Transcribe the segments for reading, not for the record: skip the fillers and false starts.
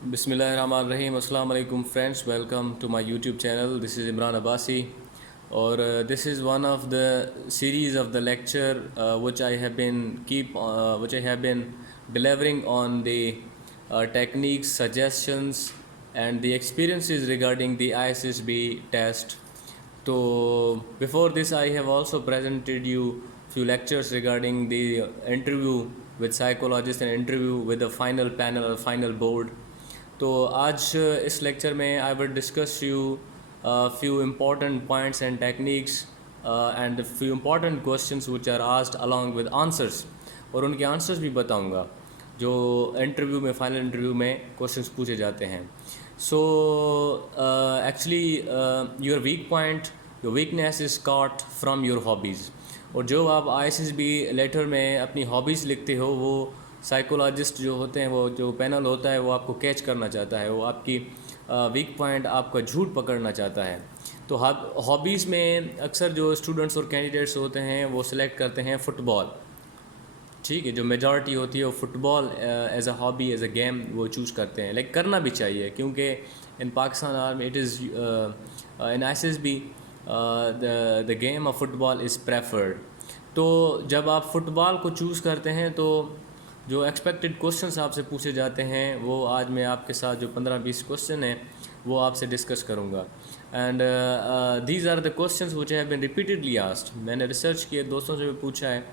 बिस्मिल्लाहिर्रहमानिर्रहीम। अस्सलाम वालेकुम friends, welcome to my YouTube channel. This is Imran Abbasi और this is one of the series of the lecture which I have been delivering on the techniques, suggestions and the experiences regarding the ISSB test. So before this I have also presented you few lectures regarding the interview with psychologist and interview with the final panel or final board. तो आज इस lecture में I will discuss you few important points and techniques and few important questions which are asked along with answers, और उनके answers भी बताऊंगा जो interview में, फाइनल इंटरव्यू में क्वेश्चंस पूछे जाते हैं। So actually your weak point, your weakness is caught from your hobbies. और जो आप ISSB लेटर में अपनी हॉबीज़ लिखते हो वो साइकोलॉजिस्ट जो होते हैं, वो जो पैनल होता है वो आपको कैच करना चाहता है, वो आपकी वीक पॉइंट, आपका झूठ पकड़ना चाहता है। तो हॉबीज़ में अक्सर जो स्टूडेंट्स और कैंडिडेट्स होते हैं वो सिलेक्ट करते हैं फ़ुटबॉल। ठीक है, जो मेजॉरिटी होती है वो football as a hobby, as a game वो चूज़ करते हैं। लेकिन करना भी चाहिए क्योंकि in Pakistan army it is in ISSB the game of football is preferred. तो जब आप फ़ुटबॉल को चूज़ करते हैं तो जो एक्सपेक्टेड क्वेश्चंस आपसे पूछे जाते हैं वो आज मैं आपके साथ जो 15-20 क्वेश्चन हैं वो आपसे डिस्कस करूंगा। And these are the questions which have been repeatedly asked. मैंने रिसर्च किए, दोस्तों से भी पूछा है,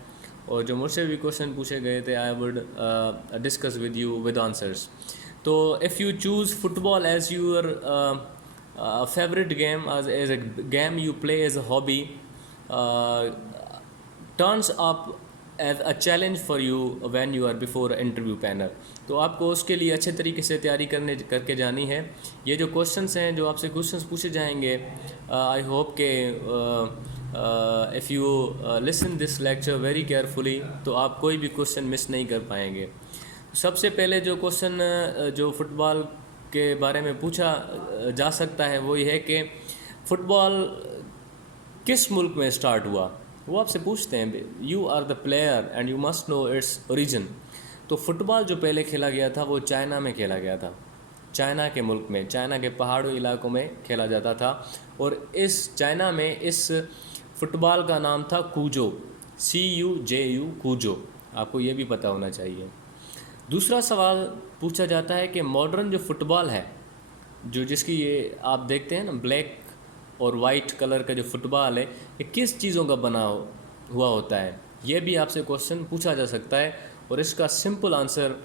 और जो मुझसे भी क्वेश्चन पूछे गए थे I would discuss with you with answers. तो if you choose football as your favourite game, as a game you play as a hobby, turns up as a challenge for you when you are before interview panel. तो आपको उसके लिए अच्छे तरीके से तैयारी करके जानी है। ये जो क्वेश्चंस हैं, जो आपसे क्वेश्चंस पूछे जाएंगे, आई होप के if you listen this lecture very carefully तो आप कोई भी क्वेश्चन मिस नहीं कर पाएंगे। सबसे पहले जो क्वेश्चन जो फुटबॉल के बारे में पूछा जा सकता है वो ये है कि फ़ुटबॉल किस मुल्क में स्टार्ट हुआ। वो आपसे पूछते हैं, you are the player and you must know its origin. तो फ़ुटबॉल जो पहले खेला गया था वो चाइना में खेला गया था, चाइना के मुल्क में, चाइना के पहाड़ों इलाकों में खेला जाता था। और इस चाइना में इस फ़ुटबॉल का नाम था कूजो, CUJU, कूजो। आपको ये भी पता होना चाहिए। दूसरा सवाल पूछा जाता है कि मॉडर्न जो फ़ुटबॉल है, जो जिसकी ये आप देखते हैं ना ब्लैक और वाइट कलर का जो फुटबॉल है, ये किस चीज़ों का बना हुआ होता है, ये भी आपसे क्वेश्चन पूछा जा सकता है। और इसका सिंपल आंसर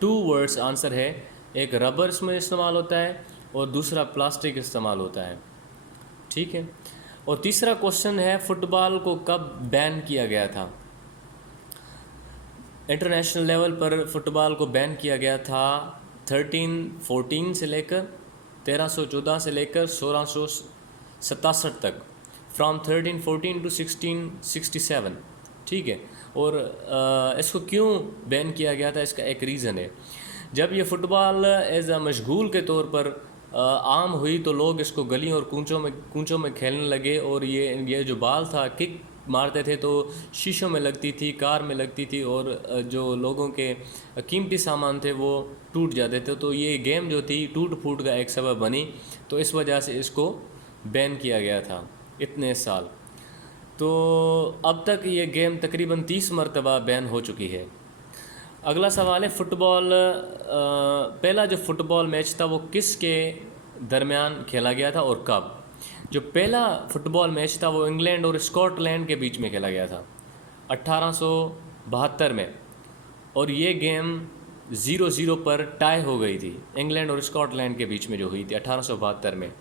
2 वर्ड्स आंसर है। एक रबर इसमें इस्तेमाल होता है और दूसरा प्लास्टिक इस्तेमाल होता है। ठीक है। और तीसरा क्वेश्चन है, फुटबॉल को कब बैन किया गया था। इंटरनेशनल लेवल पर फुटबॉल को बैन किया गया था 1314 से लेकर 1314 से लेकर 1667 तक, फ्रॉम 1314 टू 1667। ठीक है। और इसको क्यों बैन किया गया था, इसका एक रीज़न है। जब ये फ़ुटबॉल एज अ मशगूल के तौर पर आम हुई तो लोग इसको गलियों और कूंचों में खेलने लगे, और ये जो बाल था, किक मारते थे तो शीशों में लगती थी, कार में लगती थी, और जो लोगों के कीमती सामान थे वो टूट जाते थे। तो ये गेम जो थी टूट फूट का एक सबब बनी, तो इस वजह से इसको बैन किया गया था इतने साल। तो अब तक ये गेम तकरीबन 30 मरतबा बैन हो चुकी है। अगला सवाल है, फ़ुटबॉल पहला जो फ़ुटबॉल मैच था वो किसके दरमियान खेला गया था और कब। जो पहला फ़ुटबॉल मैच था वो इंग्लैंड और स्कॉटलैंड के बीच में खेला गया था 1872 में, और ये गेम 0-0 पर टाई हो गई थी इंग्लैंड और स्कॉटलैंड के बीच में जो हुई थी 1872 में।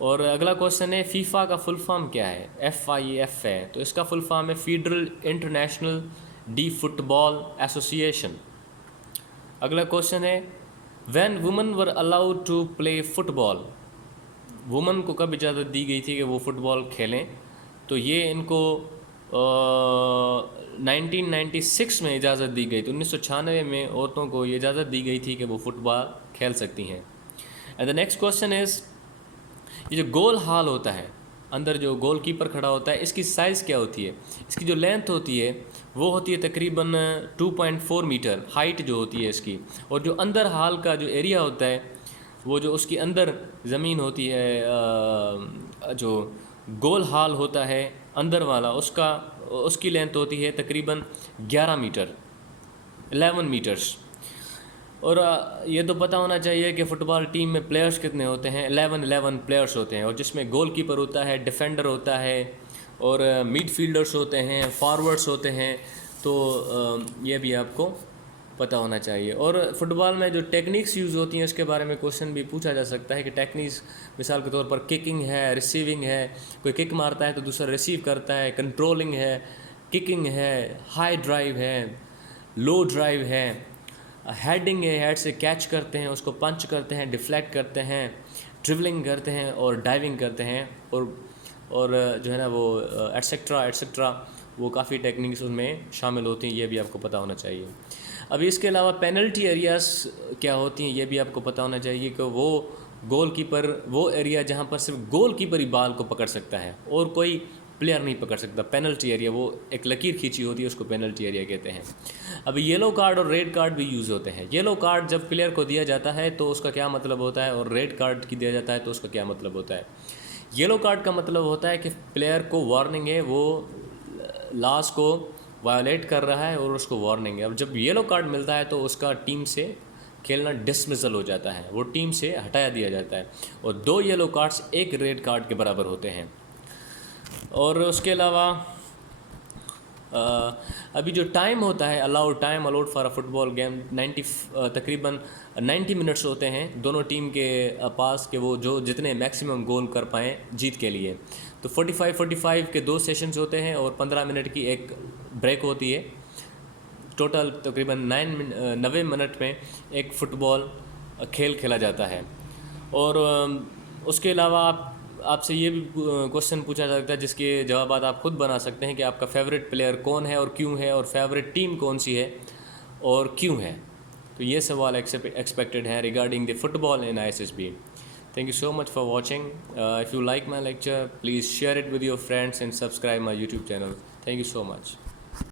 और अगला क्वेश्चन है, फीफा का फुल फॉर्म क्या है। FIFA है, तो इसका फुल फॉर्म है federal international de football association. अगला क्वेश्चन है, when women were allowed to play football. Women को कब इजाज़त दी गई थी कि वो फ़ुटबॉल खेलें। तो ये इनको 1996 में इजाज़त दी गई। तो 1996 में औरतों को ये इजाज़त दी गई थी कि वो फ़ुटबॉल खेल सकती हैं। And the next question is, ये जो गोल हाल होता है, अंदर जो गोल कीपर खड़ा होता है, इसकी साइज़ क्या होती है। इसकी जो लेंथ होती है वो होती है तकरीबन 2.4 मीटर हाइट जो होती है इसकी। और जो अंदर हाल का जो एरिया होता है, वो जो उसकी अंदर ज़मीन होती है, जो गोल हाल होता है अंदर वाला, उसकी लेंथ होती है तकरीबन 11 मीटर, 11 मीटर्स। और ये तो पता होना चाहिए कि फ़ुटबॉल टीम में प्लेयर्स कितने होते हैं। 11 प्लेयर्स होते हैं, और जिसमें गोलकीपर होता है, डिफेंडर होता है, और मिडफील्डर्स होते हैं, फॉरवर्ड्स होते हैं। तो ये भी आपको पता होना चाहिए। और फुटबॉल में जो टेक्निक्स यूज़ होती हैं उसके बारे में क्वेश्चन भी पूछा जा सकता है कि टेक्निक्स मिसाल के तौर पर किकिंग है, रिसीविंग है, कोई किक मारता है तो दूसरा रिसीव करता है, कंट्रोलिंग है, किकिंग है, हाई ड्राइव है, लो ड्राइव है, हेडिंग है, हेड से कैच करते हैं, उसको पंच करते हैं, डिफ्लेक्ट करते हैं, ड्रिबलिंग करते हैं और डाइविंग करते हैं, और जो है ना वो एटसेट्रा एटसेट्रा, वो काफ़ी टेक्निक्स उनमें शामिल होती हैं। ये भी आपको पता होना चाहिए। अभी इसके अलावा पेनल्टी एरियाज़ क्या होती हैं ये भी आपको पता होना चाहिए कि वो गोलकीपर, वो एरिया जहाँ पर सिर्फ गोलकीपर ही बॉल को पकड़ सकता है और कोई प्लेयर नहीं पकड़ सकता। पेनल्टी एरिया, वो एक लकीर खींची होती है, उसको पेनल्टी एरिया कहते हैं। अभी येलो कार्ड और रेड कार्ड भी यूज़ होते हैं। येलो कार्ड जब प्लेयर को दिया जाता है तो उसका क्या मतलब होता है, और रेड कार्ड की दिया जाता है तो उसका क्या मतलब होता है। येलो कार्ड का मतलब होता है कि प्लेयर को वार्निंग है, वो लॉस को वायोलेट कर रहा है और उसको वार्निंग है। अब जब येलो कार्ड मिलता है तो उसका टीम से खेलना डिसमिसल हो जाता है, वो टीम से हटाया दिया जाता है। और 2 येलो कार्ड्स 1 रेड कार्ड के बराबर होते हैं। और उसके अलावा अभी जो टाइम होता है, allowed for a football game तकरीबन 90 मिनट्स होते हैं दोनों टीम के पास, के वो जो जितने मैक्सिमम गोल कर पाएँ जीत के लिए। तो 45 के 2 सेशंस होते हैं और 15 मिनट की एक ब्रेक होती है। टोटल तकरीबन 90 मिनट में एक फ़ुटबॉल खेल खेला जाता है। और उसके अलावा आपसे ये भी क्वेश्चन पूछा जा सकता है जिसके जवाब आप खुद बना सकते हैं कि आपका फेवरेट प्लेयर कौन है और क्यों है, और फेवरेट टीम कौन सी है और क्यों है। तो ये सवाल एक्सपेक्टेड है regarding the football in ISSB। Thank you so much for watching. If you like my lecture, please share it with your friends and subscribe my YouTube channel. Thank you so much.